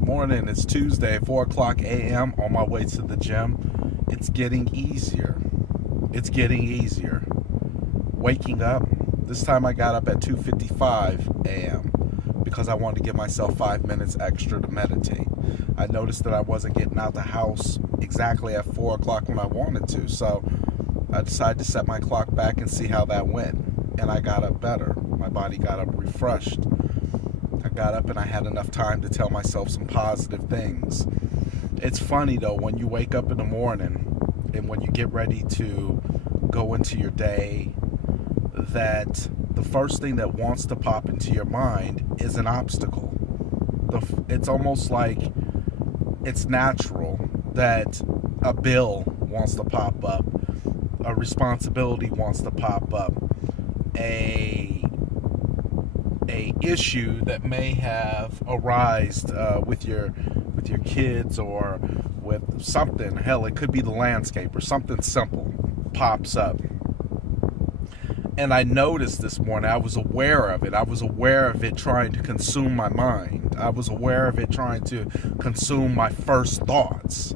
Good morning. It's Tuesday, 4 o'clock a.m. on my way to the gym. It's getting easier. It's getting easier. Waking up. This time I got up at 2:55 a.m. because I wanted to give myself 5 minutes extra to meditate. I noticed that I wasn't getting out the house exactly at 4 o'clock when I wanted to, so I decided to set my clock back and see how that went. And I got up better. My body got up refreshed. I got up and I had enough time to tell myself some positive things. It's funny though, when you wake up in the morning and when you get ready to go into your day, that the first thing that wants to pop into your mind is an obstacle. It's almost like it's natural that a bill wants to pop up, a responsibility wants to pop up, a issue that may have arisen with your kids or with something. Hell, it could be the landscape or something simple pops up. And I noticed this morning, I was aware of it. I was aware of it trying to consume my mind. I was aware of it trying to consume my first thoughts,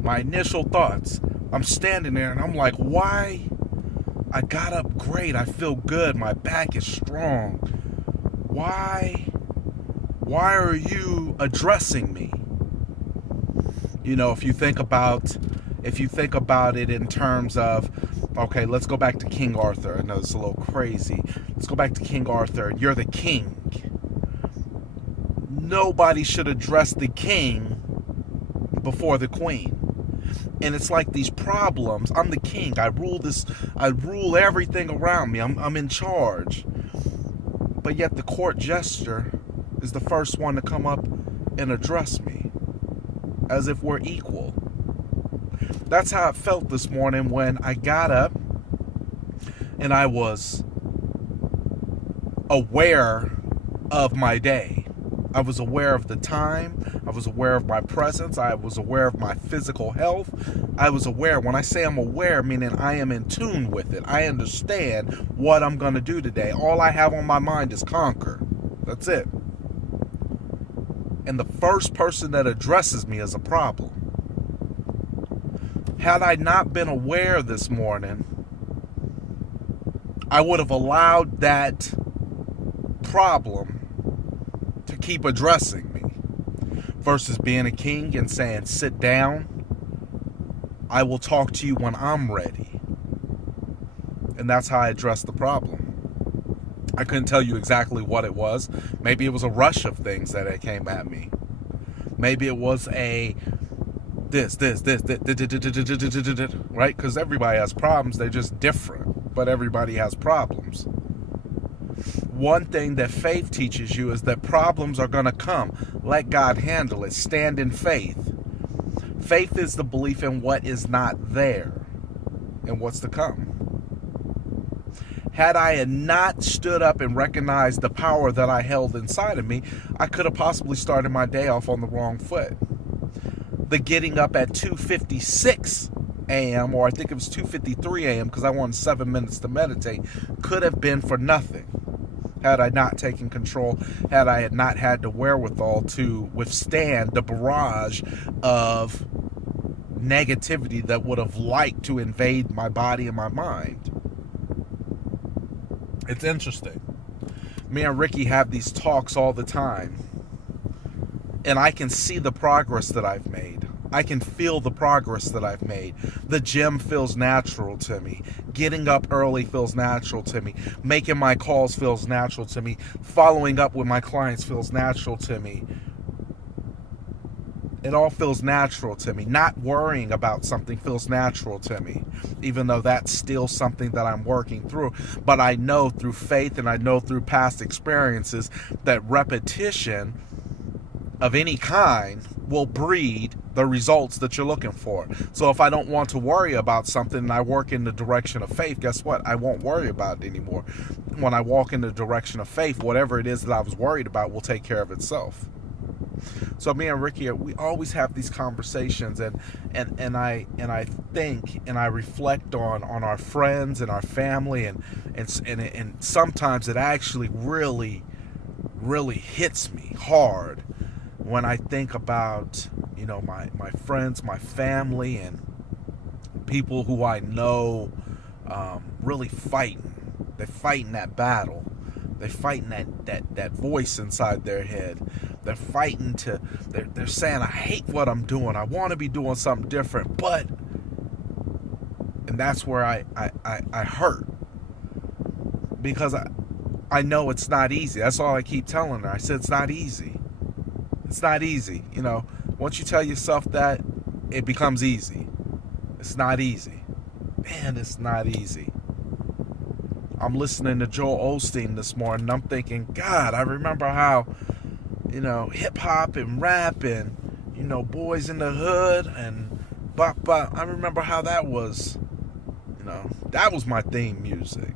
my initial thoughts. I'm standing there and I'm like, why? I got up great. I feel good. My back is strong. Why are you addressing me? You know, if you think about it in terms of, okay, let's go back to King Arthur. I know it's a little crazy. Let's go back to King Arthur. You're the king. Nobody should address the king before the queen. And it's like these problems. I'm the king. I rule everything around me. I'm in charge. But yet the court jester is the first one to come up and address me as if we're equal. That's how it felt this morning when I got up and I was aware of my day. I was aware of the time. I was aware of my presence. I was aware of my physical health. I was aware. When I say I'm aware, meaning I am in tune with it. I understand what I'm going to do today. All I have on my mind is conquer. That's it. And the first person that addresses me is a problem. Had I not been aware this morning, I would have allowed that problem to keep addressing me versus being a king and saying, sit down. I will talk to you when I'm ready. And that's how I addressed the problem. I couldn't tell you exactly what it was. Maybe it was a rush of things that came at me. Maybe it was a this, right? Because everybody has problems. They're just different. But everybody has problems. One thing that faith teaches you is that problems are going to come. Let God handle it. Stand in faith. Faith is the belief in what is not there and what's to come. Had I not stood up and recognized the power that I held inside of me, I could have possibly started my day off on the wrong foot. The getting up at 2:56 a.m., or I think it was 2:53 a.m. because I wanted 7 minutes to meditate, could have been for nothing. Had I not taken control, had I not had the wherewithal to withstand the barrage of negativity that would have liked to invade my body and my mind. It's interesting. Me and Ricky have these talks all the time. And I can see the progress that I've made. I can feel the progress that I've made. The gym feels natural to me. Getting up early feels natural to me. Making my calls feels natural to me. Following up with my clients feels natural to me. It all feels natural to me. Not worrying about something feels natural to me, even though that's still something that I'm working through. But I know through faith and I know through past experiences that repetition of any kind will breed the results that you're looking for. So if I don't want to worry about something and I work in the direction of faith, guess what? I won't worry about it anymore. When I walk in the direction of faith, whatever it is that I was worried about will take care of itself. So me and Ricky, we always have these conversations, and I think and I reflect on our friends and our family, and sometimes it actually really hits me hard when I think about, my friends, my family, and people who I know really fighting. They're fighting that battle. They're fighting that voice inside their head. They're fighting they're saying, I hate what I'm doing. I want to be doing something different, but, and that's where I hurt. Because I know it's not easy. That's all I keep telling her. I said, it's not easy. It's not easy. Once you tell yourself that, it becomes easy. It's not easy. Man, it's not easy. I'm listening to Joel Osteen this morning, and I'm thinking, God, I remember how, hip-hop and rap and, Boys in the Hood and I remember how that was, that was my theme music.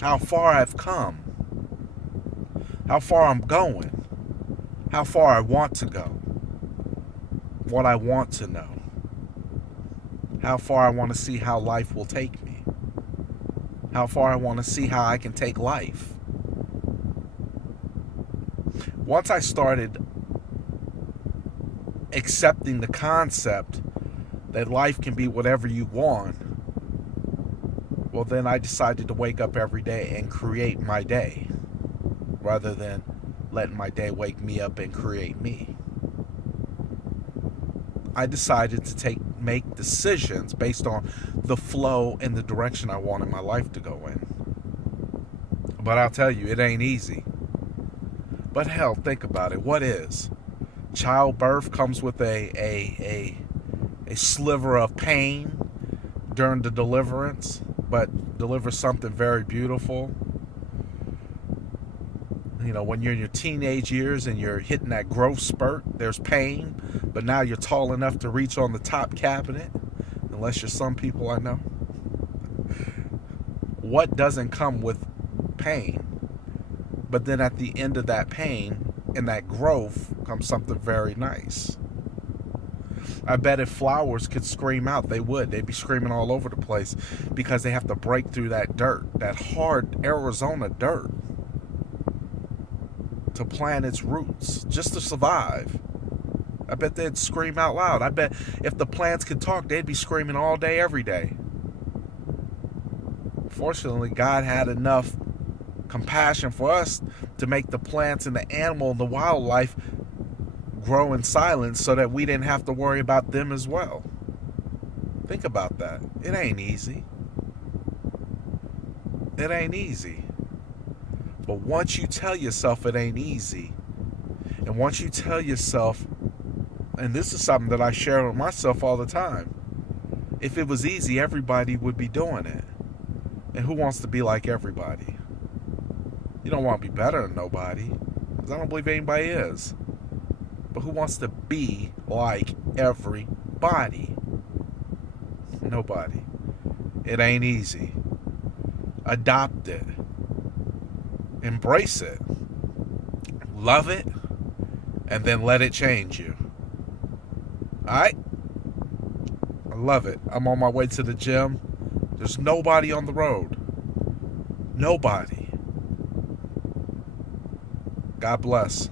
How far I've come. How far I'm going. How far I want to go. What I want to know. How far I want to see how life will take me. How far I want to see how I can take life. Once I started accepting the concept that life can be whatever you want, well, then I decided to wake up every day and create my day rather than letting my day wake me up and create me. I decided to make decisions based on the flow and the direction I wanted my life to go in. But I'll tell you, it ain't easy. But hell, think about it. What is? Childbirth comes with a sliver of pain during the deliverance, but delivers something very beautiful. When you're in your teenage years and you're hitting that growth spurt, there's pain, but now you're tall enough to reach on the top cabinet, unless you're some people I know. What doesn't come with pain? But then at the end of that pain and that growth comes something very nice. I bet if flowers could scream out, they would. They'd be screaming all over the place because they have to break through that dirt, that hard Arizona dirt, to plant its roots, just to survive. I bet they'd scream out loud. I bet if the plants could talk, they'd be screaming all day, every day. Fortunately, God had enough compassion for us to make the plants and the animal and the wildlife grow in silence so that we didn't have to worry about them as well. Think about that. It ain't easy. It ain't easy. But once you tell yourself it ain't easy, and once you tell yourself, and this is something that I share with myself all the time, if it was easy, everybody would be doing it. And who wants to be like everybody? You don't want to be better than nobody, because I don't believe anybody is. But who wants to be like everybody? Nobody. It ain't easy. Adopt it. Embrace it. Love it. And then let it change you. Alright? I love it. I'm on my way to the gym. There's nobody on the road. Nobody. God bless.